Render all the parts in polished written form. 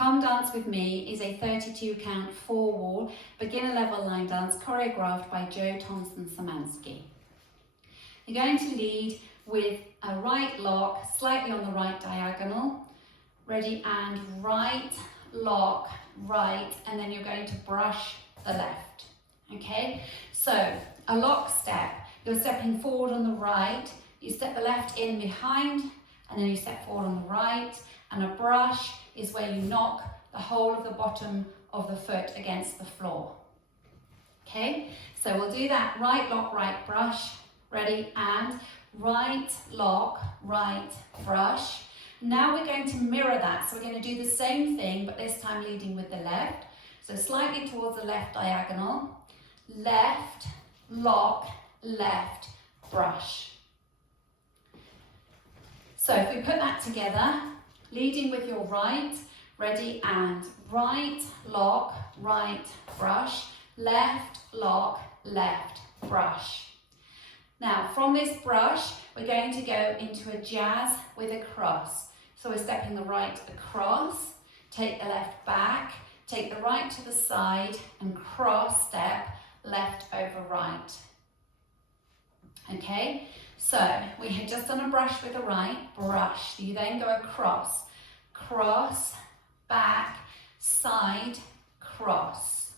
Come Dance With Me is a 32 count 4-wall beginner level line dance choreographed by Joe Thompson-Szymanski. You're going to lead with a right lock, slightly on the right diagonal. Ready, and right, lock, right, and then you're going to brush the left. Okay, so a lock step, you're stepping forward on the right, you step the left in behind, and then you step forward on the right, and a brush is where you knock the whole of the bottom of the foot against the floor. Okay, so we'll do that. Right lock, right brush. Ready, and right lock, right brush. Now we're going to mirror that. So we're going to do the same thing, but this time leading with the left. So slightly towards the left diagonal. Left, lock, left, brush. So if we put that together, leading with your right, ready, and right, lock, right, brush, left, lock, left, brush. Now from this brush, we're going to go into a jazz with a cross. So we're stepping the right across, take the left back, take the right to the side, and cross step left over right. Okay, so we had just done a brush with the right, brush. You then go across, cross, back, side, cross.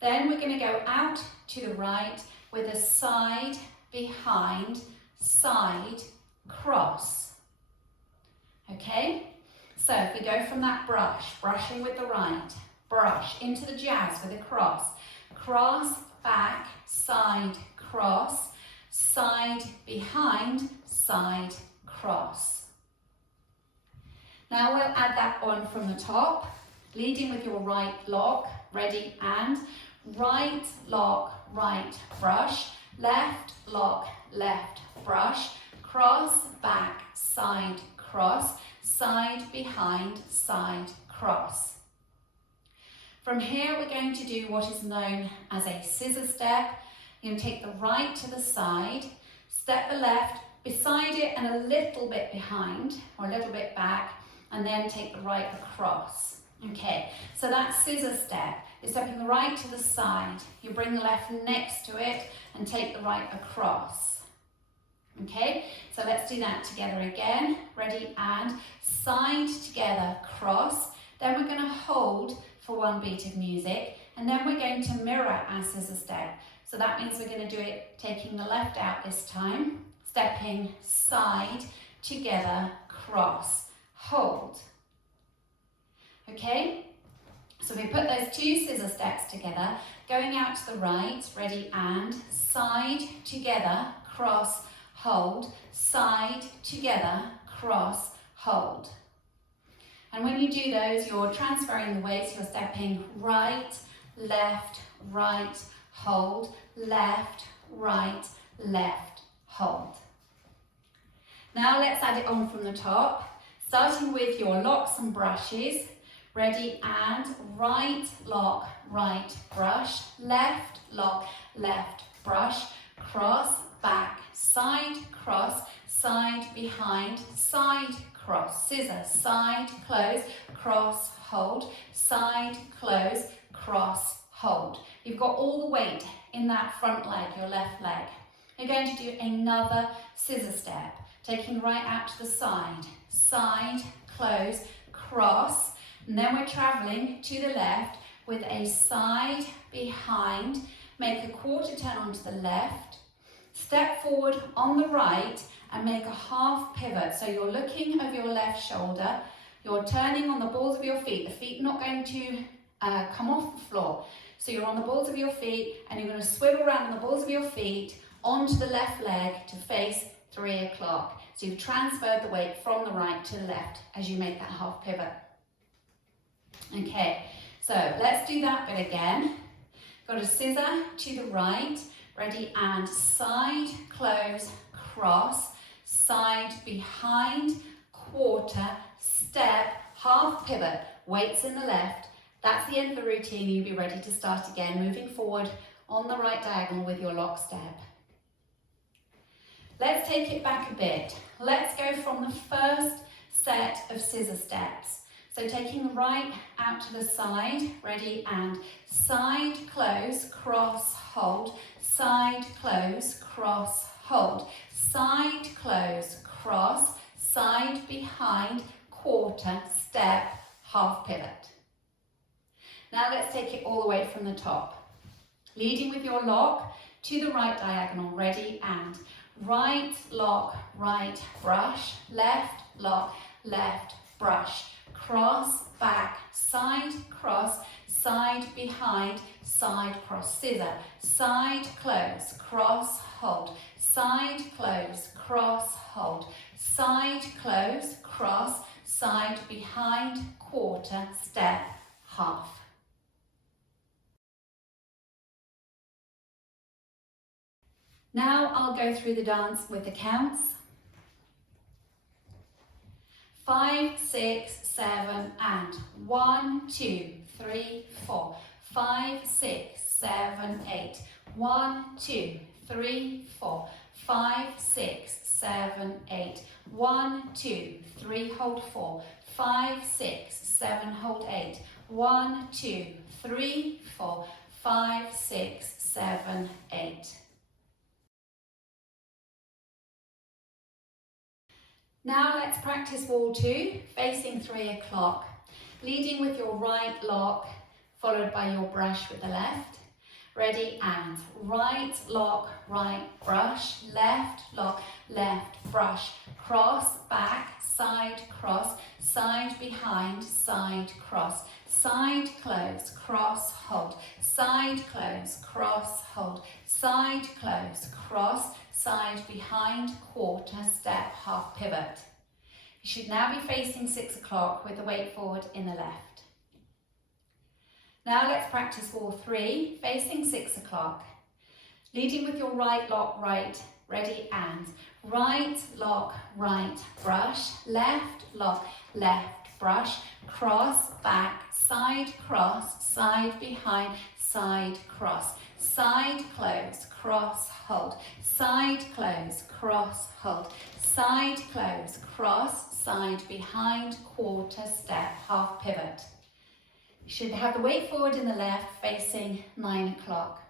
Then we're going to go out to the right with a side, behind, side, cross. Okay, so if we go from that brush, brushing with the right, brush into the jazz with a cross, cross, back, side, cross, side, behind, side, cross. Now we'll add that on from the top, leading with your right lock, ready, and right lock, right brush, left lock, left brush, cross, back, side, cross, side, behind, side, cross. From here we're going to do what is known as a scissor step. You're going to take the right to the side, step the left beside it and a little bit behind or a little bit back, and then take the right across. Okay, so that scissor step is stepping the right to the side. You bring the left next to it and take the right across. Okay, so let's do that together again. Ready, and side together, cross. Then we're going to hold for one beat of music, and then we're going to mirror our scissor step. So that means we're going to do it taking the left out this time, stepping side together, cross, hold. Okay, so we put those two scissor steps together, going out to the right, ready, and side together, cross, hold, side together, cross, hold. And when you do those, you're transferring the weights. You're stepping right, left, hold, left, hold. Now let's add it on from the top, starting with your locks and brushes. Ready, and right lock, right brush, left lock, left brush, cross, back, side, cross, side, behind, side, cross, scissor, side, close, cross, hold, side, close, cross, hold. You've got all the weight in that front leg, your left leg. You're going to do another scissor step, taking right out to the side, side, close, cross, and then we're traveling to the left with a side, behind, make a quarter turn onto the left, step forward on the right and make a half pivot. So you're looking over your left shoulder, you're turning on the balls of your feet. The feet are not going to come off the floor. So you're on the balls of your feet and you're going to swivel around on the balls of your feet onto the left leg to face 3 o'clock. So you've transferred the weight from the right to the left as you make that half pivot. Okay, so let's do that bit again. Got a scissor to the right, ready, and side, close, cross, side, behind, quarter, step, half pivot, weights in the left. That's the end of the routine. You'll be ready to start again, moving forward on the right diagonal with your lock step. Let's take it back a bit. Let's go from the first set of scissor steps. So taking the right out to the side, ready, and side, close, cross, hold, side, close, cross, hold, side, close, cross, side, behind, quarter, step, half pivot. Now let's take it all the way from the top. Leading with your lock to the right diagonal, ready, and right lock, right brush, left lock, left brush, cross, back, side, cross, side, behind, side, cross, scissor, side, close, cross, hold, side, close, cross, hold, side, close, cross, side, behind, quarter, step, half. Now I'll go through the dance with the counts. 5, 6, 7, and 1, 2, 3, 4. 5, 6, 7, 8. 1, 2, 3, 4. 5, 6, 7, 8. 1, 2, 3, hold 4. 5, 6, 7, hold 8. 1, 2, 3, 4. 5, 6, 7, 8. Now let's practice wall 2, facing 3 o'clock. Leading with your right lock, followed by your brush with the left. Ready, and right lock, right brush, left lock, left brush, cross, back, side, cross, side, behind, side, cross, side, close, cross, hold, side, close, cross, hold, side, close, cross, side, behind, quarter, step, half pivot. You should now be facing 6 o'clock with the weight forward in the left. Now let's practice wall 3, facing 6 o'clock. Leading with your right lock, right, ready, and right lock, right brush, left lock, left brush, cross, back, side, cross, side, behind, side, cross, side, close, cross, hold, side, close, cross, hold, side, close, cross, side, behind, quarter, step, half pivot. You should have the weight forward in the left, facing 9 o'clock.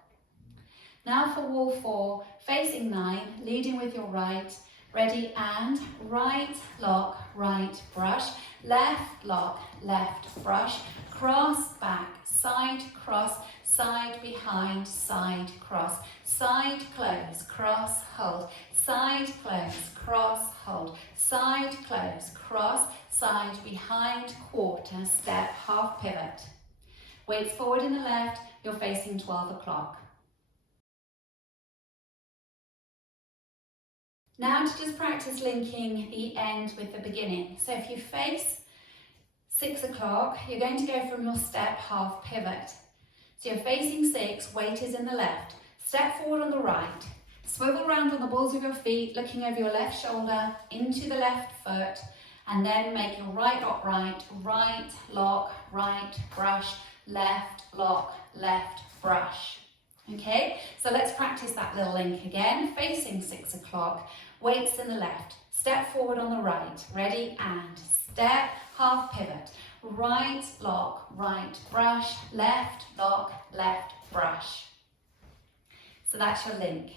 Now for wall 4, facing 9, leading with your right, ready, and right lock, right brush, left lock, left brush, cross, back, side, cross, side, behind, side, cross, side, close, cross, hold, side, close, cross, hold, side, close, cross, side, behind, quarter, step, half pivot. Weights forward in the left, you're facing 12 o'clock. Now to just practice linking the end with the beginning. So if you face 6 o'clock, you're going to go from your step, half pivot. So you're facing 6, weight is in the left. Step forward on the right. Swivel round on the balls of your feet, looking over your left shoulder into the left foot, and then make your right lock, right lock, right brush, left lock, left brush. Okay, so let's practice that little link again. Facing 6 o'clock, weights in the left. Step forward on the right. Ready, and step, half pivot. Right lock, right brush, left lock, left brush. So that's your link.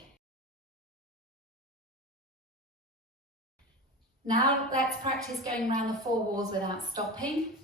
Now let's practice going around the 4 walls without stopping.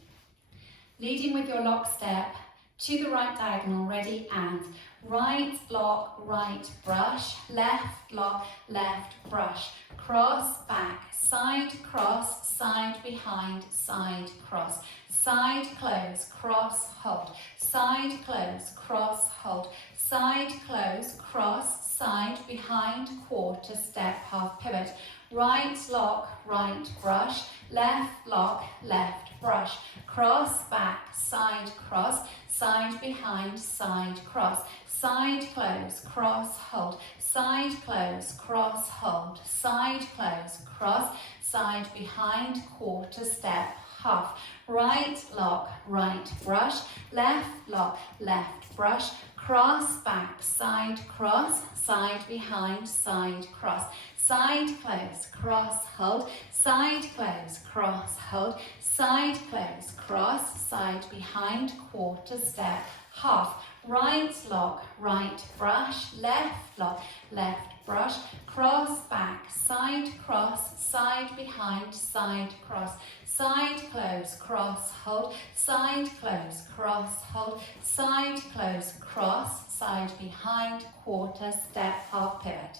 Leading with your lock step to the right diagonal, ready, and right lock, right brush, left lock, left brush, cross, back, side, cross, side, behind, side, cross, side, close, cross, hold, side, close, cross, hold, side, close, cross, side, behind, quarter, step, half pivot, right lock, right brush, left lock, left brush, cross, back, side, cross, side, behind, side, cross, side, close, cross, hold, side, close, cross, hold, side, close, cross, side, behind, quarter, step, half, right lock, right brush, left lock, left brush, cross, back, side, cross, side, behind, side, cross, side close, cross, hold, side close, cross, hold, side close, cross, side behind, quarter step, half, right lock, right brush, left lock, left brush, cross back, side cross, side behind, side cross, side close, cross, hold, side close, cross, hold, side close, cross, side behind, quarter step, half pivot.